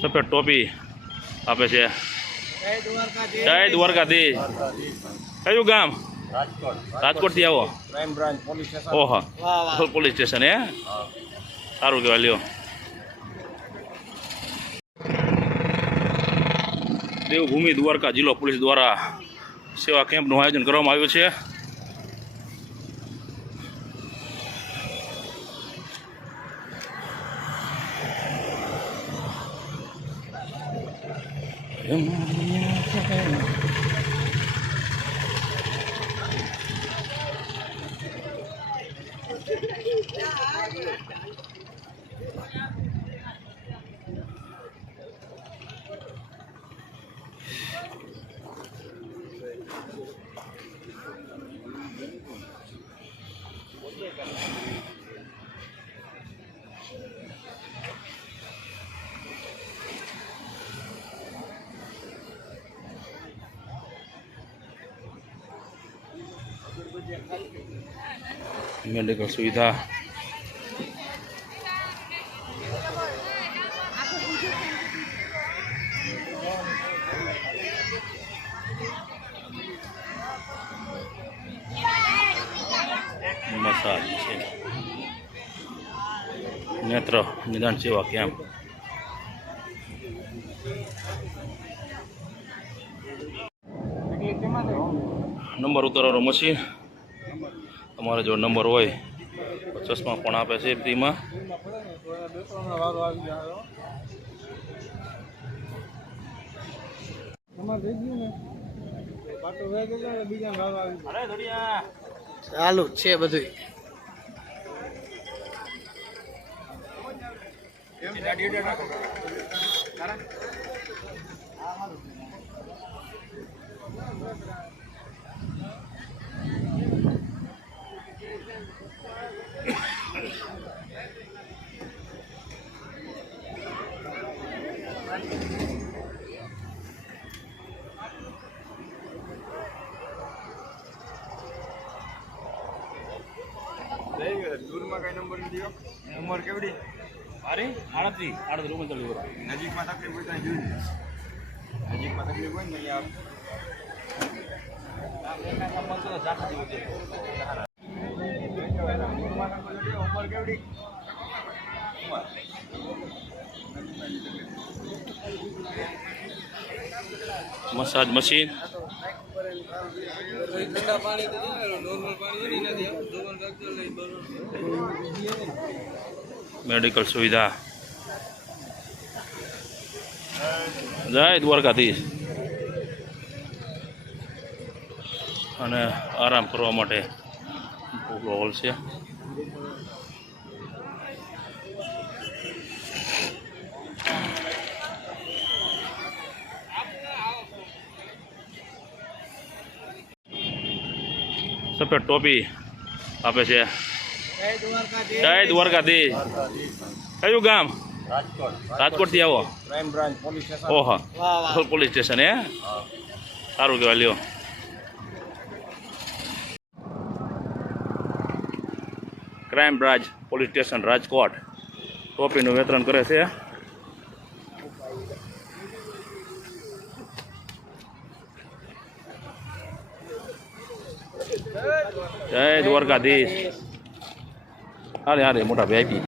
સફેદ ટોપી આપે છે. જય દ્વારકાધીશ. કયું ગામ? રાજકોટ થી આવો? ઓહો, પોલીસ સ્ટેશન હે? સારું કહેવાય. લ્યો, દેવભૂમિ દ્વારકા જિલ્લો પોલીસ દ્વારા સેવા કેમ્પનું આયોજન કરવામાં આવ્યું છે. મેડિકલ સુવિધા, મસાજ છે, નેત્ર નિદાન સેવા કેમ્પ. Number ઉતારવાનો machine. તમારે જો નંબર હોય તો ચશ્મા પણ આપે છે ફ્રીમાં. ચાલુ છે બધું. દૂરમાં કઈ નંબર નથી. ઉંમર કેવડી? મારી 38 રૂમ ચાલુ. નજીકમાં તકલીફ હોય ત્યાં જોઈ નજીકમાં તકલીફ હોય ને ઉંમર કેવડી? મસાજ મશીન, મેડિકલ સુવિધા. જય દ્વારકાધીશ. અને આરામ કરવા માટે હોલ છે. સફેદ ટોપી આપે છે. જય દ્વારકાધીશ. કયું ગામ? રાજકોટ થી આવો? ઓહો, પોલીસ સ્ટેશન હે? સારું કહેવાય. લ્યો, crime branch police station Rajkot ટોપીનું વિતરણ કરે છે. જય દ્વારકાધીશ. હારે મોટા VIP.